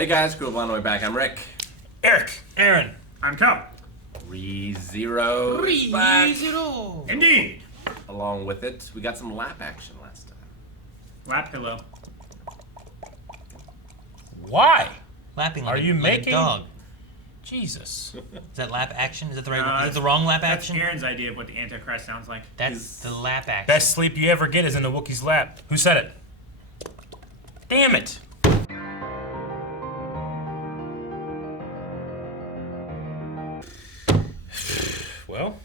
Hey guys, cool all the way back. I'm Rick. Eric. Aaron. I'm Cal. ReZero. is back. ReZero. Indeed. Along with it, we got some lap action last time. Lap pillow. Why? Lapping Are like, you like making- a dog. Jesus. Is that lap action? Is that the right? No, is it the wrong lap That's action? Aaron's idea of what the Antichrist sounds like. That's the lap action. Best sleep you ever get is in the Wookiee's lap. Who said it? Damn it. Well,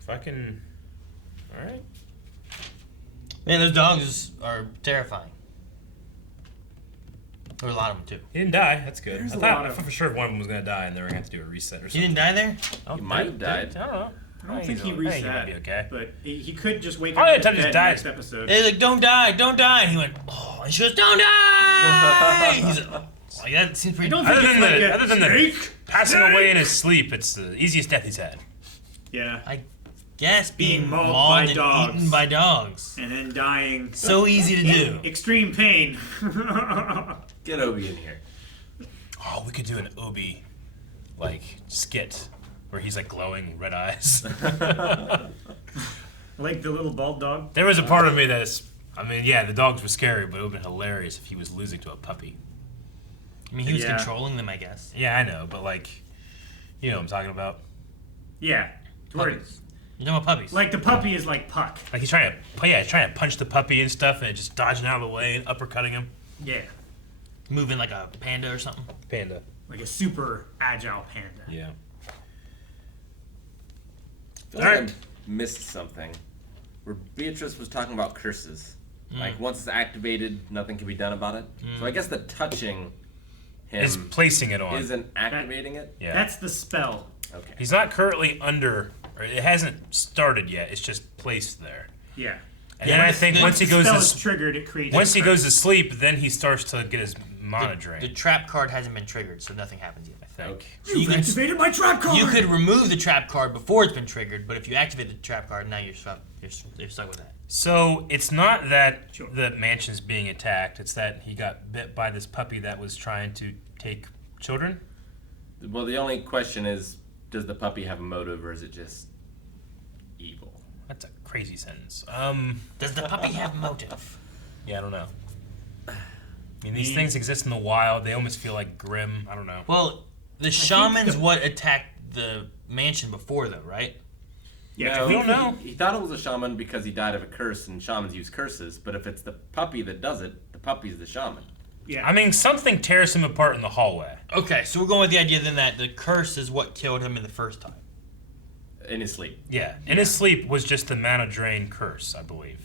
if I can... Alright. Man, those dogs are terrifying. There were a lot of them too. He didn't die. That's good. There's I a thought lot of- for sure one of them was going to die and they were going to have to do a reset or You something. didn't die there? Oh, He might have did- died. I don't know. I don't think he I think he reset. might be okay. But he could just wake Oh, up yeah, in Ted just bed died. next episode. They're like, don't die, and he went, oh, and she goes, don't die! He's like, that seems I pretty... don't Other think than, it's like other a than the snake. passing Snake. away in his sleep, it's the easiest death he's had. Yeah. I guess being mauled mauled by and dogs. eaten by dogs. And then dying. So easy to do. Extreme pain. Get Obi in here. Oh, we could do an Obi, like, skit where he's, like, glowing red eyes. Like the little bald dog. There was a part of me that's, I mean, yeah, the dogs were scary, but it would have been hilarious if he was losing to a puppy. I mean, he was Yeah. controlling them, I guess. Yeah, I know, but, like, you know what I'm talking about. Yeah. Where- Puppies. You're talking about puppies. Like the puppy is like Puck. Like, he's trying to punch the puppy and stuff, and it just dodging out of the way and uppercutting him. Yeah. Moving like a panda or something. Panda. Like a super agile panda. Yeah. I feel like Alright. I missed something. Where Beatrice was talking about curses. Like, once it's activated, nothing can be done about it. So I guess the touching him Is placing it on. isn't activating it? Yeah. That's the spell. Okay. He's not currently under, or it hasn't started yet. It's just placed there. Yeah. And then I think once he the goes spell to is triggered, it creates. once a he goes to sleep, then he starts to get his mana The drained. trap card hasn't been triggered, so nothing happens yet. I think. Okay. So you You've could, activated my trap card. you could remove the trap card before it's been triggered, but if you activate the trap card, now you're stuck. You're stuck with that. So it's not that Sure. the mansion's being attacked. It's that he got bit by this puppy that was trying to take children. Well, the only question is, does the puppy have a motive, or is it just evil? That's a crazy sentence. Does the puppy have motive? Yeah, I don't know. I mean, these things exist in the wild. They almost feel like grim. I don't know. Well, the shaman's what attacked the mansion before, though, right? Yeah. No, we don't know. He thought it was a shaman because he died of a curse, and shamans use curses. But if it's the puppy that does it, the puppy's the shaman. Yeah. I mean, something tears him apart in the hallway. Okay, so we're going with the idea then that the curse is what killed him in the first time. In his sleep. Yeah, in his sleep was just the mana drain curse, I believe.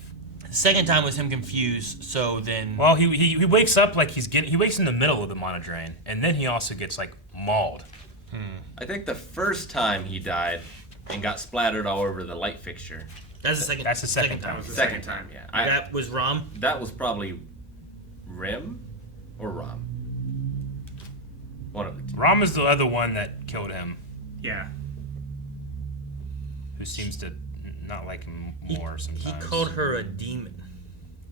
The second time was him confused, so then... Well, he wakes up like he wakes in the middle of the mana drain, and then he also gets like mauled. I think the first time he died and got splattered all over the light fixture. That's the second. That's the second That time. was the Second time, yeah. That was Rom. That was probably Rim or Rom. One of the two. Ram is the other one that killed him, Yeah. who seems to not like him more He sometimes. called her a demon.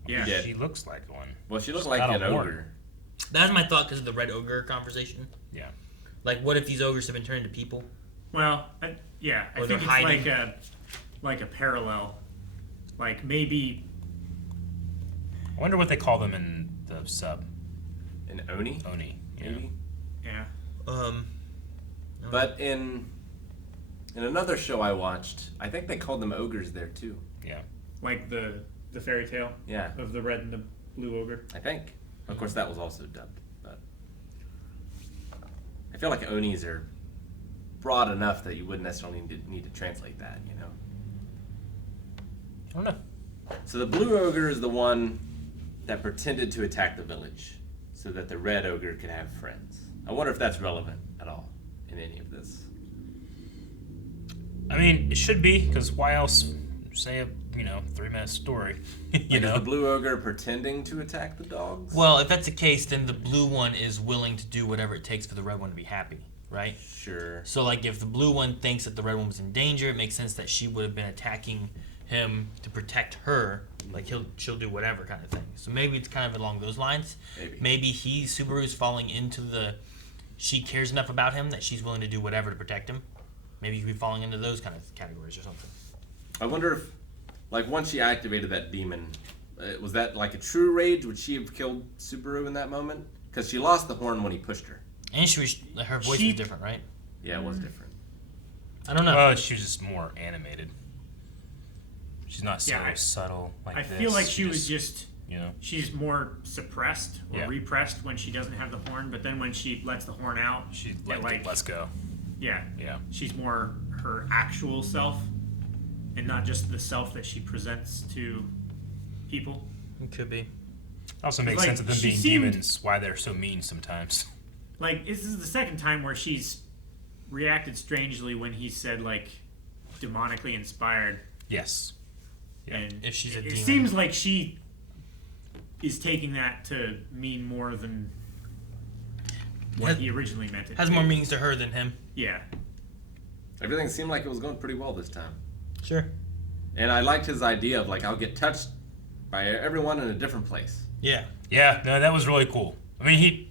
Yeah. He did. She looks like one. Well, she looked Just like got an a horn. ogre. That was my thought because of the red ogre conversation. Yeah. Like, what if these ogres have been turned into people? Well, yeah. I Or think they're it's hiding. like a parallel. Like maybe. I wonder what they call them in the sub. An Oni, Oni. Yeah. maybe? Yeah. But in another show I watched, I think they called them ogres there too. Yeah. Like the fairy tale Yeah, of the red and the blue ogre. I think. Of course, that was also dubbed, but I feel like Onis are broad enough that you wouldn't necessarily need to translate that, you know? I don't know. So the blue ogre is the one that pretended to attack the village so that the red ogre could have friends. I wonder if that's relevant at all in any of this. I mean, it should be, because why else say a 3-minute story? you Like, is know. the blue ogre pretending to attack the dogs? Well, if that's the case, then the blue one is willing to do whatever it takes for the red one to be happy, right? Sure. So, like, if the blue one thinks that the red one was in danger, it makes sense that she would have been attacking him to protect her. Like she'll do whatever kind of thing. So maybe it's kind of along those lines. Maybe Subaru's falling into she cares enough about him that she's willing to do whatever to protect him. Maybe he could be falling into those kind of categories or something. I wonder if, like, once she activated that demon, was that like a true rage? Would she have killed Subaru in that moment? Because she lost the horn when he pushed her. And her voice was different, right? Yeah, it was different. I don't know. Well, she was just more animated. She's not so subtle like this. I feel like she was just, you know, she's more suppressed or repressed when she doesn't have the horn, but then when she lets the horn out, let's go. Yeah. Yeah. She's more her actual self and not just the self that she presents to people. It could be. Also makes sense of them being demons, why they're so mean sometimes. Like, this is the second time where she's reacted strangely when he said, like, demonically inspired. Yes. Yeah. And if she's a it demon. seems like she is taking that to mean more than what he originally meant it has to. More meanings to her than him. Yeah. Everything seemed like it was going pretty well this time. Sure. And I liked his idea of, like, I'll get touched by everyone in a different place. Yeah. Yeah, no, that was really cool. I mean, he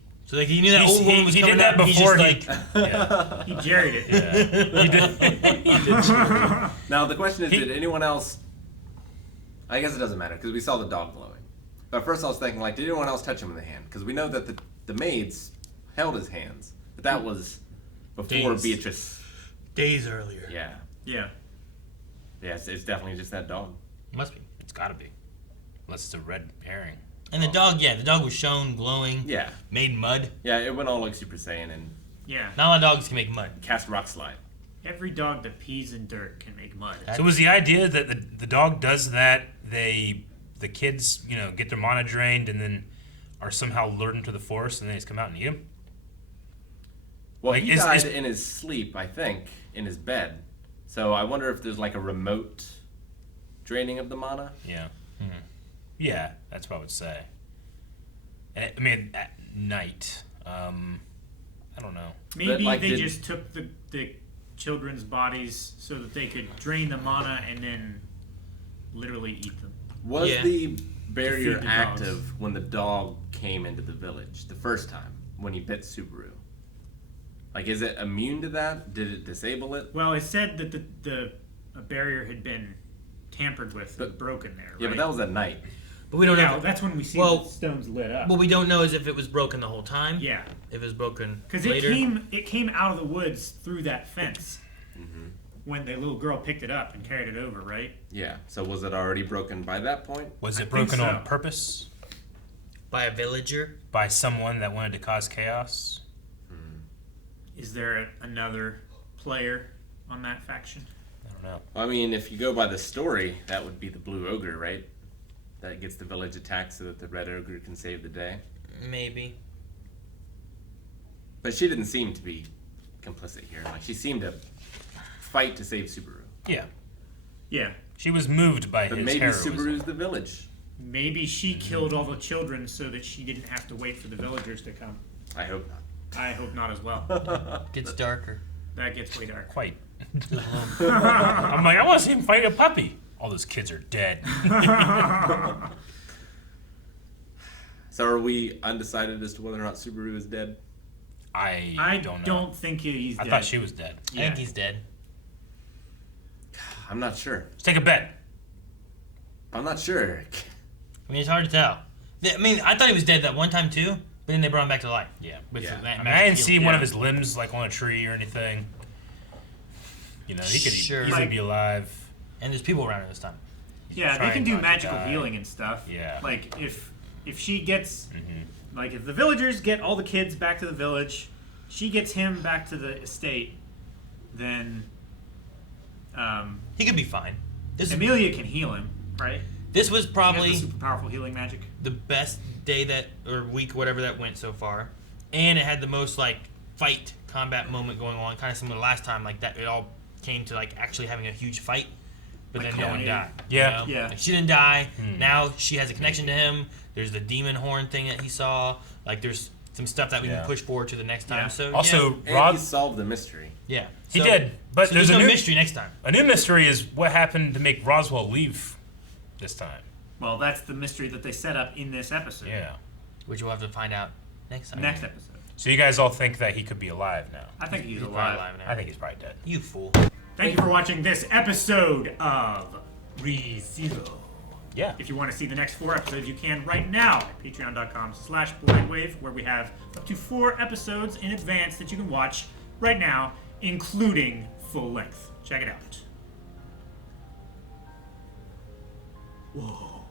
knew that old woman was he coming did that up, before he's just like... He jerried it. Yeah. He did. He did. Now, the question is, did anyone else... I guess it doesn't matter, because we saw the dog glowing. But first I was thinking, like, did anyone else touch him in the hand? Because we know that the maids held his hands. But that was before Days. Beatrice... Days earlier. Yeah. Yeah. Yeah, it's definitely just that dog. Must be. It's gotta be. Unless it's a red herring. And the dog was shown glowing. Yeah. Made mud. Yeah, it went all like Super Saiyan and Yeah. Not a lot of dogs can make mud. cast rock slide. Every dog that pees in dirt can make mud. So was the idea that the dog does that, the kids, you know, get their mana drained and then are somehow lured into the forest and they just come out and eat them? Well, Like, he died in his sleep, I think, in his bed. So I wonder if there's like a remote draining of the mana. Yeah. Yeah, that's what I would say. I mean, at night. I don't know. Maybe like, they just took the children's bodies so that they could drain the mana and then literally eat them. Was the barrier Defeat the dogs. active when the dog came into the village the first time, when he bit Subaru? Like, is it immune to that? Did it disable it? Well, it said that the barrier had been tampered with, But- broken there. Right? Yeah, but that was at night. But we don't yeah, know. that's when we see Well- the stones lit up. What we don't know is if it was broken the whole time. Yeah, If it was broken because later. it came out of the woods through that fence when the little girl picked it up and carried it over, right? Yeah. So was it already broken by that point? Was I it think broken so. on purpose By a villager. by someone that wanted to cause chaos? Is there another player on that faction? I don't know. I mean, if you go by the story, that would be the blue ogre, right? That gets the village attacked so that the red ogre can save the day. Maybe. But she didn't seem to be complicit here. Like, she seemed to fight to save Subaru. Yeah. Yeah. She was moved by But his maybe heroism. Subaru's the village. Maybe she killed all the children so that she didn't have to wait for the villagers to come. I hope not. I hope not as well. Gets darker. That gets way dark. Quite. I'm like, I want to see him fight a puppy. All those kids are dead. So are we undecided as to whether or not Subaru is dead? I don't know. think he's I dead. thought she was dead. I think he's dead. I'm not sure. Let's take a bet. I'm not sure, Eric. I mean, it's hard to tell. I mean, I thought he was dead that one time too, but then they brought him back to life. Yeah. With Yeah. that I mean, magic I didn't heal. see one Yeah. of his limbs like on a tree or anything. You know, he could Sure. easily Like- be alive. And there's people around him this time. Yeah, they trying can do not to magical die. healing and stuff. Yeah. Like if she gets Mm-hmm. like if the villagers get all the kids back to the village, she gets him back to the estate, then He could be fine. Amelia can heal him, right? This was She has probably the super powerful healing magic. the best day that or week, whatever that went so far, and it had the most like fight combat moment going on, kind of similar to last time. Like that, it all came to like actually having a huge fight, but Like then no one culminating. died. Yeah. you know? Yeah. Like, she didn't die. Now she has a connection to him. There's the demon horn thing that he saw. Like there's some stuff that we Yeah. can push forward to the next time. Yeah. So Also, And Rob, he solved the mystery. yeah. he So- did, but So there's no a new mystery next time. A new mystery is what happened to make Roswell leave this time. Well, that's the mystery that they set up in this episode. Yeah. Which we'll have to find out next time. Next episode. So you guys all think that he could be alive now? I think he's probably alive. now. I think he's probably dead. You fool. Thank you for watching this episode of ReZero. Yeah. If you want to see the next 4 episodes, you can right now at patreon.com/blindwave, where we have up to 4 episodes in advance that you can watch right now, including full length. Check it out. Whoa.